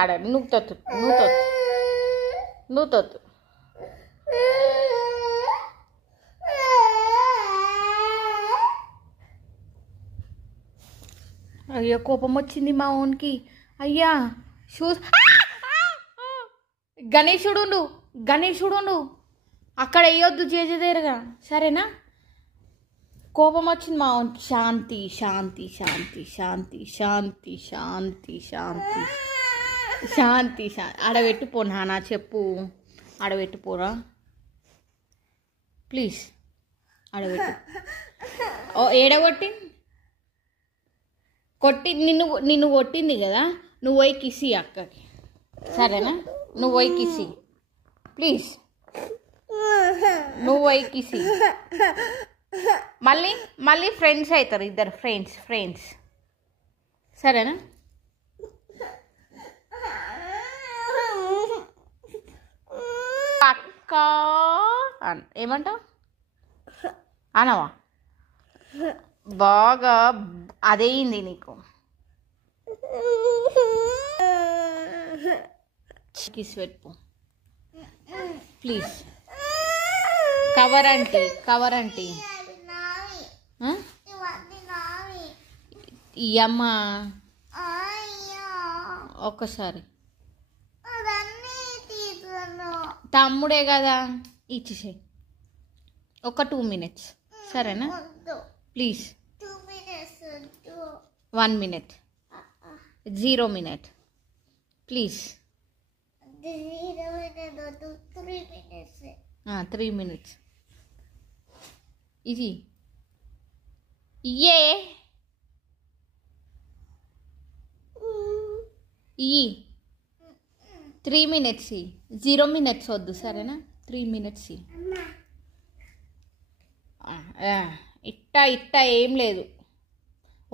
ఆడ నూతొత్తు నూతొత్తు నూతొత్తు అయ్యో కోపం వచ్చింది మా ఓన్కి. అయ్యా షూస్ గణేశుడు గణేశుడు అక్కడ వేయొద్దు జేజదేరుగా, సరేనా? కోపం వచ్చింది మా ఓన్కి. శాంతి శాంతి శాంతి శాంతి శాంతి శాంతి శాంతి శాంతి శాంతి. ఆడబెట్టుపో నాన్న, చెప్పు. ఆడబెట్టుపోరా ప్లీజ్, ఆడబెట్టు. ఓ ఏడగొట్టి నిన్ను కొట్టింది కదా, నువ్వు పోయి కిసి అక్కకి, సరేనా? నువ్వు పోయి కిసి ప్లీజ్, నువ్వు పోయి కిసి. మళ్ళీ ఫ్రెండ్స్ అవుతారు, ఇద్దరు ఫ్రెండ్స్ సరేనా? అక్క ఏమంటావు అనవా? బాగా అదేయింది నీకు. కిస్ పెట్టుకో ప్లీజ్. కవర్ అంటే ఇయ్యమ్మా ఒక్కసారి. తమ్ముడే కదా, ఇచ్చేసేయి. ఒక 2 minutes సరేనా? Please 1 minute 0 minute please. 3 minutes ఇది ఇయ్యే 3 minutes 0 minutes వద్దు, సరేనా? 3 minutes. ఇట్ట ఏం లేదు,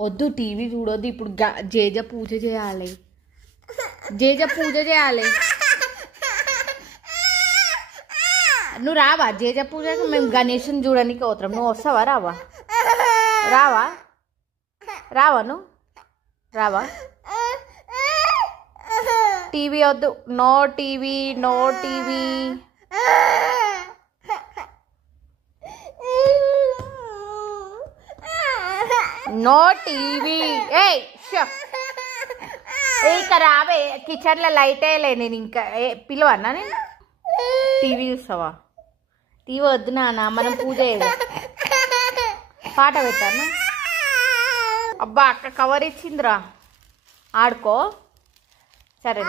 వద్దు. టీవీ చూడొద్దు ఇప్పుడు. జేజ పూజ చేయాలి. నువ్వు రావా జేజ పూజకి? మేము గణేషుని చూడడానికి పోతాం, నువ్వు వస్తావా? రావా నువ్వు? రావా? టీవీ వద్దు, నో టీవీ. ఇక రావే, కిచెన్లో లైట్ వేయలే నేను. ఇంకా పిలవన్నా నేను? టీవీ చూస్తావా? టీవీ వద్దు నాన్న, మనం పూజ చేద్దాం. పాట పెట్టాను. అబ్బా అక్క కవర్ ఇచ్చిందిరా, ఆడుకో సరే.